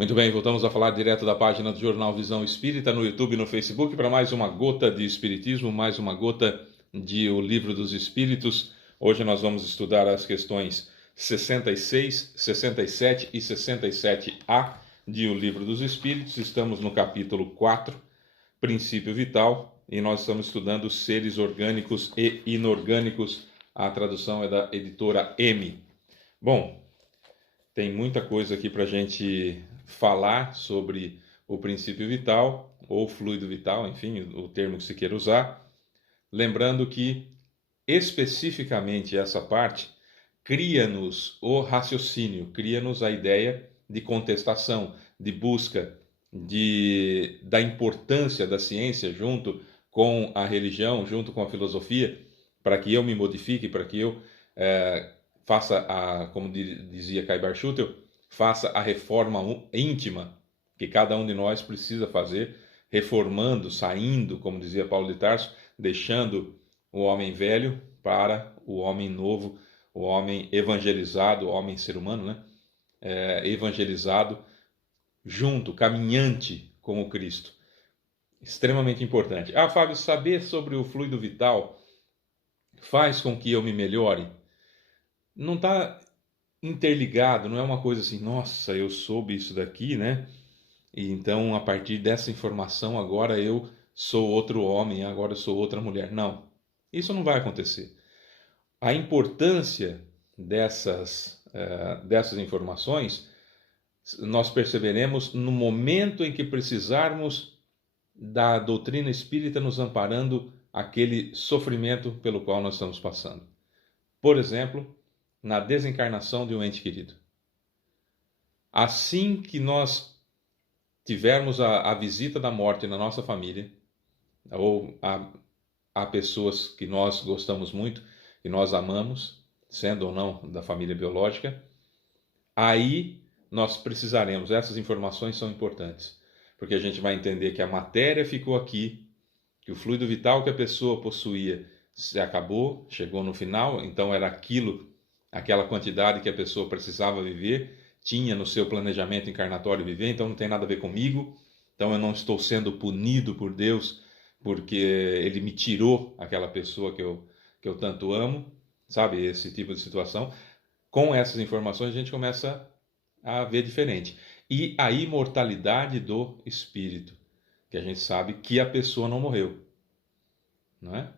Muito bem, voltamos a falar direto da página do Jornal Visão Espírita no YouTube e no Facebook para mais uma gota de Espiritismo, mais uma gota de O Livro dos Espíritos. Hoje nós vamos estudar as questões 66, 67 e 67A de O Livro dos Espíritos. Estamos no capítulo 4, Princípio Vital, e nós estamos estudando seres orgânicos e inorgânicos. A tradução é da editora M. Bom, tem muita coisa aqui para a gente falar sobre o princípio vital, ou fluido vital, enfim, o termo que se queira usar. Lembrando que, especificamente essa parte, cria-nos o raciocínio, cria-nos a ideia de contestação, de busca da importância da ciência junto com a religião, junto com a filosofia, para que eu me modifique, para que eu faça, como dizia Caibar Schutel, faça a reforma íntima que cada um de nós precisa fazer, reformando, saindo, como dizia Paulo de Tarso, deixando o homem velho para o homem novo, o homem evangelizado, o homem ser humano, né? Evangelizado, junto, caminhante com o Cristo. Extremamente importante. Fábio, saber sobre o fluido vital faz com que eu me melhore? Não está interligado, não é uma coisa assim, nossa, eu soube isso daqui, né? E então, a partir dessa informação, agora eu sou outro homem, agora eu sou outra mulher. Não, isso não vai acontecer. A importância dessas informações nós perceberemos no momento em que precisarmos da doutrina espírita nos amparando aquele sofrimento pelo qual nós estamos passando. Por exemplo, na desencarnação de um ente querido. Assim que nós tivermos a visita da morte na nossa família, ou a pessoas que nós gostamos muito, que nós amamos, sendo ou não da família biológica, aí nós precisaremos, essas informações são importantes, porque a gente vai entender que a matéria ficou aqui, que o fluido vital que a pessoa possuía se acabou, chegou no final, então era aquela quantidade que a pessoa precisava viver, tinha no seu planejamento encarnatório viver, então não tem nada a ver comigo, então eu não estou sendo punido por Deus porque ele me tirou aquela pessoa que eu tanto amo, sabe? Esse tipo de situação. Com essas informações a gente começa a ver diferente. E a imortalidade do espírito, que a gente sabe que a pessoa não morreu, não é?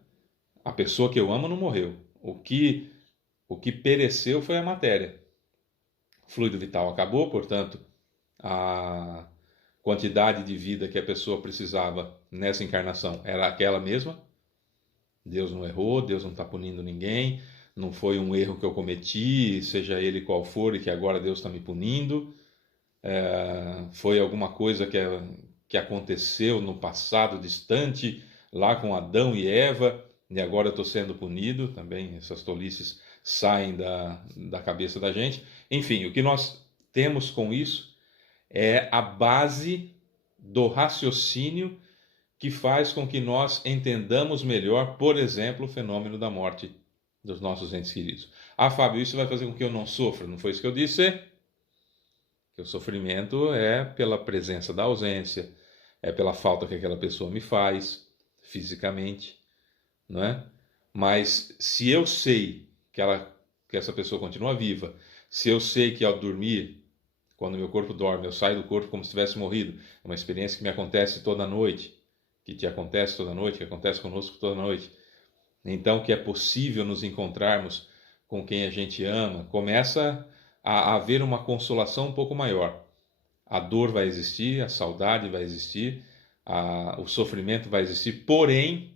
A pessoa que eu amo não morreu. O que pereceu foi a matéria. O fluido vital acabou, portanto, a quantidade de vida que a pessoa precisava nessa encarnação era aquela mesma. Deus não errou, Deus não está punindo ninguém, não foi um erro que eu cometi, seja ele qual for, e que agora Deus está me punindo. Foi alguma coisa que aconteceu no passado distante, lá com Adão e Eva, e agora eu estou sendo punido. Também essas tolices saem da cabeça da gente. Enfim, o que nós temos com isso é a base do raciocínio que faz com que nós entendamos melhor, por exemplo, o fenômeno da morte dos nossos entes queridos. Fábio, isso vai fazer com que eu não sofra? Não foi isso que eu disse? Que o sofrimento é pela presença da ausência, é pela falta que aquela pessoa me faz, fisicamente, não é? Mas se eu sei que essa pessoa continua viva, se eu sei que ao dormir, quando meu corpo dorme, eu saio do corpo como se tivesse morrido, é uma experiência que me acontece toda noite, que te acontece toda noite, que acontece conosco toda noite. Então, que é possível nos encontrarmos com quem a gente ama, começa a haver uma consolação um pouco maior. A dor vai existir, a saudade vai existir, o sofrimento vai existir, porém,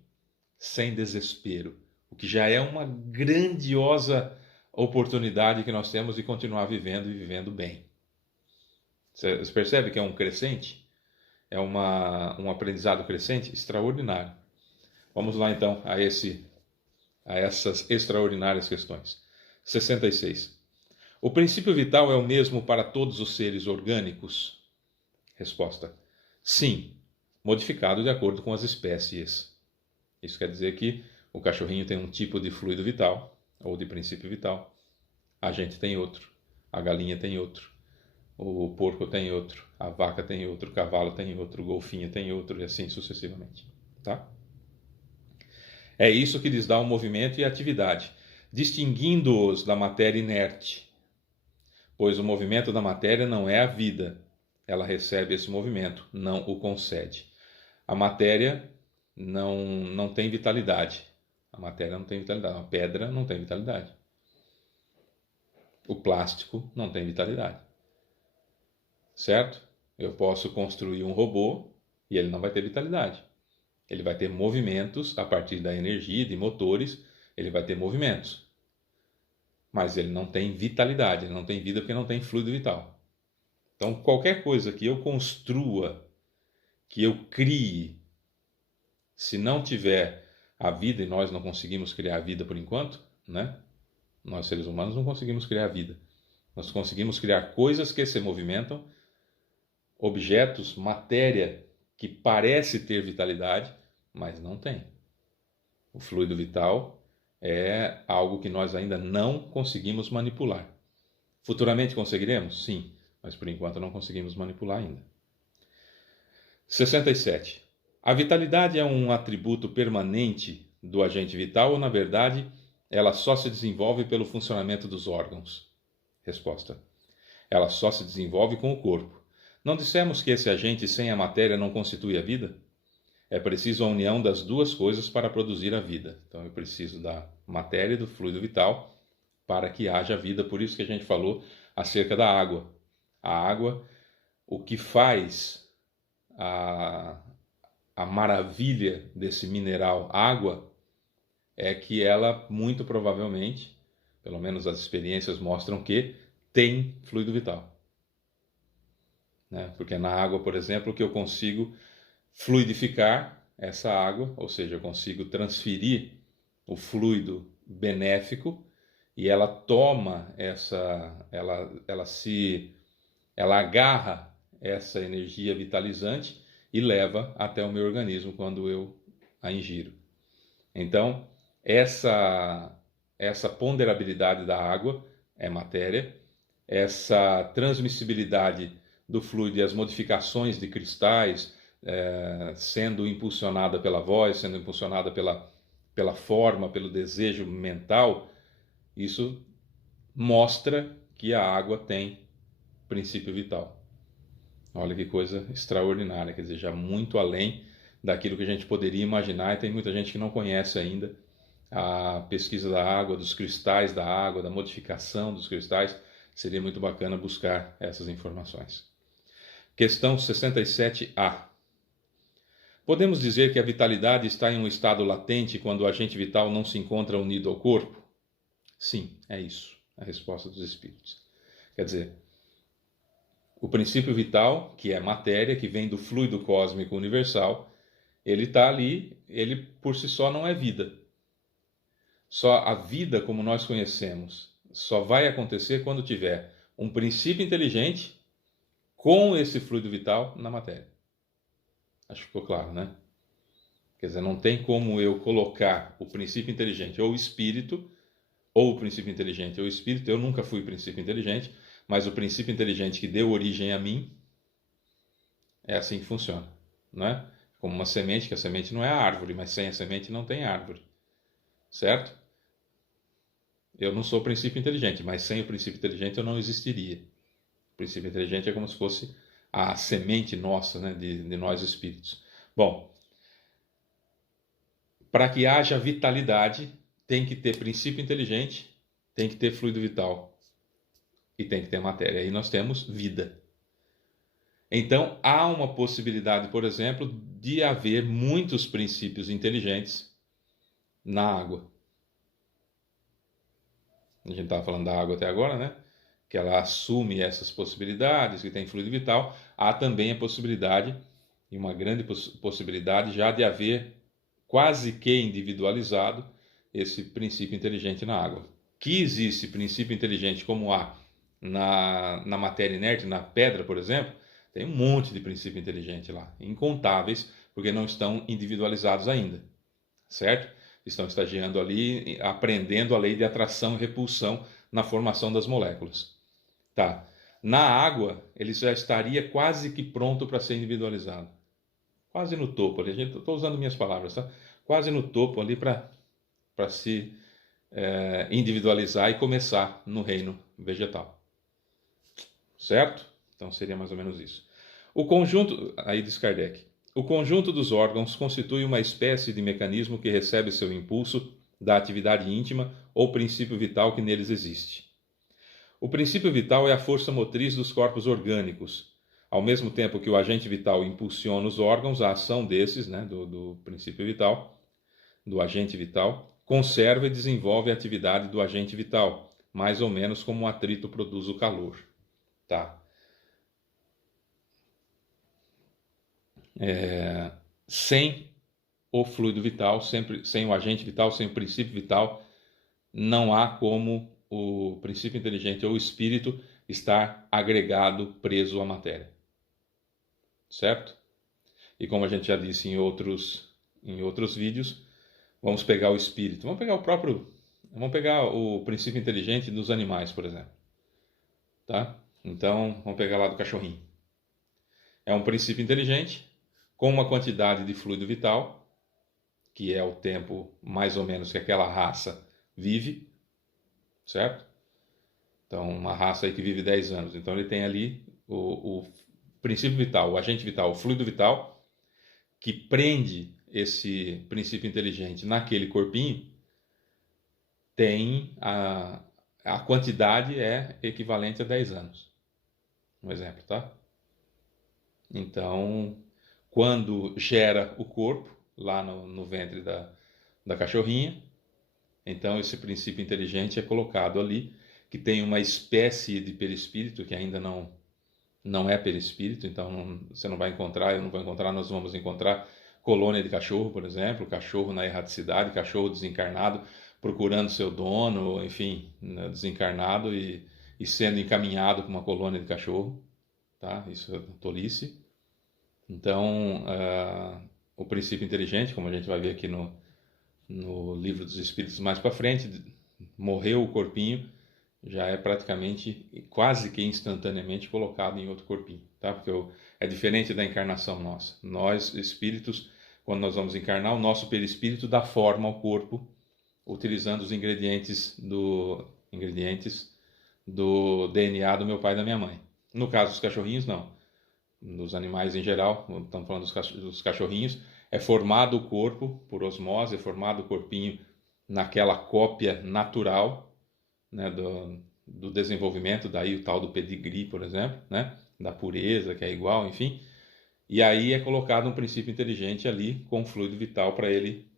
sem desespero. O que já é uma grandiosa oportunidade que nós temos de continuar vivendo e vivendo bem. Você percebe que é um crescente? É um aprendizado crescente extraordinário. Vamos lá então a essas extraordinárias questões. 66. O princípio vital é o mesmo para todos os seres orgânicos? Resposta: sim, modificado de acordo com as espécies. Isso quer dizer que o cachorrinho tem um tipo de fluido vital, ou de princípio vital. A gente tem outro. A galinha tem outro. o porco tem outro, a vaca tem outro, o cavalo tem outro, o golfinho tem outro, e assim sucessivamente. Tá? É isso que lhes dá o movimento e a atividade, distinguindo-os da matéria inerte, pois o movimento da matéria não é a vida. Ela recebe esse movimento, não o concede. A matéria não tem vitalidade. A matéria não tem vitalidade. A pedra não tem vitalidade. O plástico não tem vitalidade. Certo? Eu posso construir um robô e ele não vai ter vitalidade. Ele vai ter movimentos a partir da energia, de motores, ele vai ter movimentos. Mas ele não tem vitalidade, ele não tem vida porque não tem fluido vital. Então, qualquer coisa que eu construa, que eu crie, se não tiver a vida, e nós não conseguimos criar a vida por enquanto, né? Nós seres humanos não conseguimos criar a vida. Nós conseguimos criar coisas que se movimentam, objetos, matéria que parece ter vitalidade, mas não tem. O fluido vital é algo que nós ainda não conseguimos manipular. Futuramente conseguiremos? Sim, mas por enquanto não conseguimos manipular ainda. 67. A vitalidade é um atributo permanente do agente vital ou, na verdade, ela só se desenvolve pelo funcionamento dos órgãos? Resposta. Ela só se desenvolve com o corpo. Não dissemos que esse agente sem a matéria não constitui a vida? É preciso a união das duas coisas para produzir a vida. Então eu preciso da matéria e do fluido vital para que haja vida. Por isso que a gente falou acerca da água. A água, o que faz a maravilha desse mineral água é que ela, muito provavelmente, pelo menos as experiências mostram que tem fluido vital. Né? Porque na água, por exemplo, que eu consigo fluidificar essa água, ou seja, eu consigo transferir o fluido benéfico e ela toma ela agarra essa energia vitalizante e leva até o meu organismo quando eu a ingiro. Então, essa ponderabilidade da água é matéria, essa transmissibilidade do fluido e as modificações de cristais, sendo impulsionada pela voz, sendo impulsionada pela forma, pelo desejo mental, isso mostra que a água tem princípio vital. Olha que coisa extraordinária, quer dizer, já muito além daquilo que a gente poderia imaginar, e tem muita gente que não conhece ainda a pesquisa da água, dos cristais da água, da modificação dos cristais. Seria muito bacana buscar essas informações. Questão 67A. Podemos dizer que a vitalidade está em um estado latente quando o agente vital não se encontra unido ao corpo? Sim, é isso, a resposta dos espíritos. Quer dizer, o princípio vital, que é matéria, que vem do fluido cósmico universal, ele está ali, ele por si só não é vida. Só a vida como nós conhecemos só vai acontecer quando tiver um princípio inteligente com esse fluido vital na matéria. Acho que ficou claro, né? Quer dizer, não tem como eu colocar o princípio inteligente ou o espírito, ou o princípio inteligente ou o espírito. Eu nunca fui princípio inteligente, mas o princípio inteligente que deu origem a mim é assim que funciona, né? Como uma semente, que a semente não é a árvore, mas sem a semente não tem árvore, certo? Eu não sou princípio inteligente, mas sem o princípio inteligente eu não existiria. O princípio inteligente é como se fosse a semente nossa, né, de nós espíritos. Bom, para que haja vitalidade, tem que ter princípio inteligente, tem que ter fluido vital e tem que ter matéria. Aí nós temos vida. Então, há uma possibilidade, por exemplo, de haver muitos princípios inteligentes na água. A gente estava falando da água até agora, né? Que ela assume essas possibilidades, que tem fluido vital. Há também a possibilidade, e uma grande possibilidade, já de haver quase que individualizado esse princípio inteligente na água. Que existe princípio inteligente como há na matéria inerte, na pedra, por exemplo, tem um monte de princípio inteligente lá, incontáveis, porque não estão individualizados ainda, certo? Estão estagiando ali, aprendendo a lei de atração e repulsão na formação das moléculas. Tá. Na água, ele já estaria quase que pronto para ser individualizado. Quase no topo ali. Estou usando minhas palavras, tá? Quase no topo ali para se individualizar e começar no reino vegetal. Certo? Então seria mais ou menos isso. O conjunto, aí diz Kardec, o conjunto dos órgãos constitui uma espécie de mecanismo que recebe seu impulso da atividade íntima ou princípio vital que neles existe. O princípio vital é a força motriz dos corpos orgânicos, ao mesmo tempo que o agente vital impulsiona os órgãos, a ação desses, né, do princípio vital, do agente vital, conserva e desenvolve a atividade do agente vital, mais ou menos como um atrito produz o calor. Tá? Sem o fluido vital, sem o agente vital, sem o princípio vital, não há como o princípio inteligente ou o espírito estar agregado, preso à matéria. Certo? E como a gente já disse em outros vídeos, vamos pegar o espírito, vamos pegar o princípio inteligente dos animais, por exemplo. Tá? Então, vamos pegar lá do cachorrinho. É um princípio inteligente com uma quantidade de fluido vital, que é o tempo mais ou menos que aquela raça vive, certo? Então, uma raça aí que vive 10 anos. Então, ele tem ali o princípio vital, o agente vital, o fluido vital, que prende esse princípio inteligente naquele corpinho, tem a quantidade é equivalente a 10 anos. Um exemplo, tá? Então, quando gera o corpo, lá no ventre da cachorrinha, então esse princípio inteligente é colocado ali, que tem uma espécie de perispírito, que ainda não é perispírito, então você não vai encontrar, eu não vou encontrar, nós vamos encontrar colônia de cachorro, por exemplo, cachorro na erraticidade, cachorro desencarnado, procurando seu dono, enfim, né, desencarnado e sendo encaminhado para uma colônia de cachorro, tá? Isso é tolice. Então, o princípio inteligente, como a gente vai ver aqui no Livro dos Espíritos mais para frente, morreu o corpinho, já é praticamente, quase que instantaneamente colocado em outro corpinho, tá? Porque é diferente da encarnação nossa. Nós, espíritos, quando nós vamos encarnar, o nosso perispírito dá forma ao corpo, utilizando os ingredientes do DNA do meu pai e da minha mãe. No caso dos cachorrinhos, não. Nos animais em geral, estamos falando dos cachorrinhos, é formado o corpo por osmose, é formado o corpinho naquela cópia natural, né, do desenvolvimento, daí o tal do pedigree, por exemplo, né, da pureza, que é igual, enfim. E aí é colocado um princípio inteligente ali com fluido vital para ele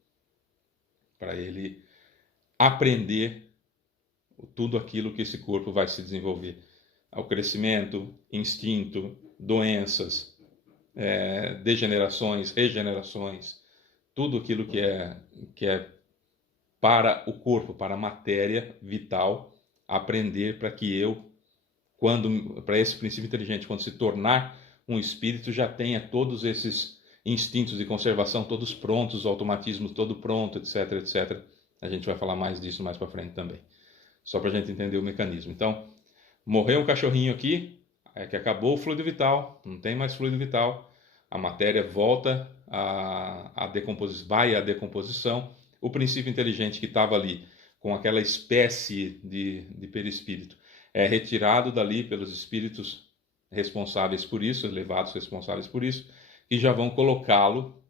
aprender tudo aquilo que esse corpo vai se desenvolver. O crescimento, instinto, doenças, degenerações, regenerações, tudo aquilo que é para o corpo, para a matéria vital, aprender para que para esse princípio inteligente, quando se tornar um espírito, já tenha todos esses instintos de conservação todos prontos, o automatismo todo pronto, etc, etc. A gente vai falar mais disso mais para frente também, só para a gente entender o mecanismo. Então, morreu um cachorrinho aqui, é que acabou o fluido vital, não tem mais fluido vital, a matéria volta a decomposição, vai à decomposição, o princípio inteligente que estava ali, com aquela espécie de perispírito, é retirado dali pelos espíritos responsáveis por isso, elevados responsáveis por isso, e já vão colocá-lo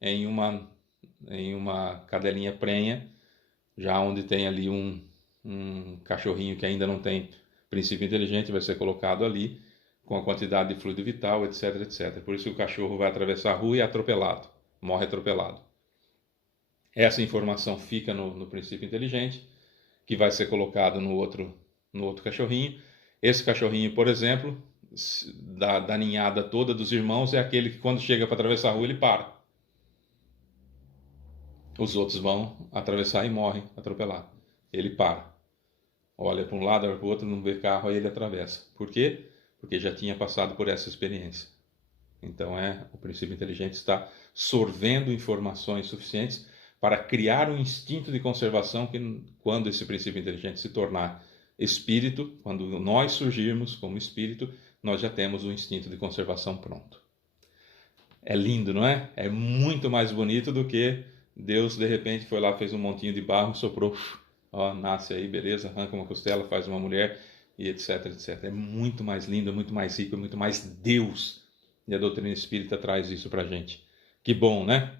em uma cadelinha prenha, já onde tem ali um cachorrinho que ainda não tem princípio inteligente, vai ser colocado ali com a quantidade de fluido vital, etc, etc. Por isso que o cachorro vai atravessar a rua e é atropelado, morre atropelado. Essa informação fica no princípio inteligente, que vai ser colocado no outro cachorrinho. Esse cachorrinho, por exemplo, da ninhada toda dos irmãos, é aquele que quando chega para atravessar a rua, ele para. Os outros vão atravessar e morrem atropelados. Ele para. Olha para um lado, olha para o outro, não vê carro, aí ele atravessa. Por quê? Porque já tinha passado por essa experiência. Então, o princípio inteligente está sorvendo informações suficientes para criar um instinto de conservação que, quando esse princípio inteligente se tornar espírito, quando nós surgirmos como espírito, nós já temos o instinto de conservação pronto. É lindo, não é? É muito mais bonito do que Deus, de repente, foi lá, fez um montinho de barro, soprou, ó, nasce aí, beleza, arranca uma costela, faz uma mulher, e etc, etc. É muito mais lindo, muito mais rico, muito mais Deus. E a doutrina espírita traz isso pra gente. Que bom, né?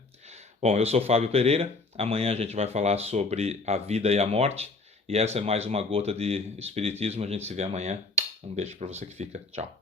Bom, eu sou Fábio Pereira. Amanhã a gente vai falar sobre a vida e a morte. E essa é mais uma gota de espiritismo. A gente se vê amanhã. Um beijo para você que fica. Tchau.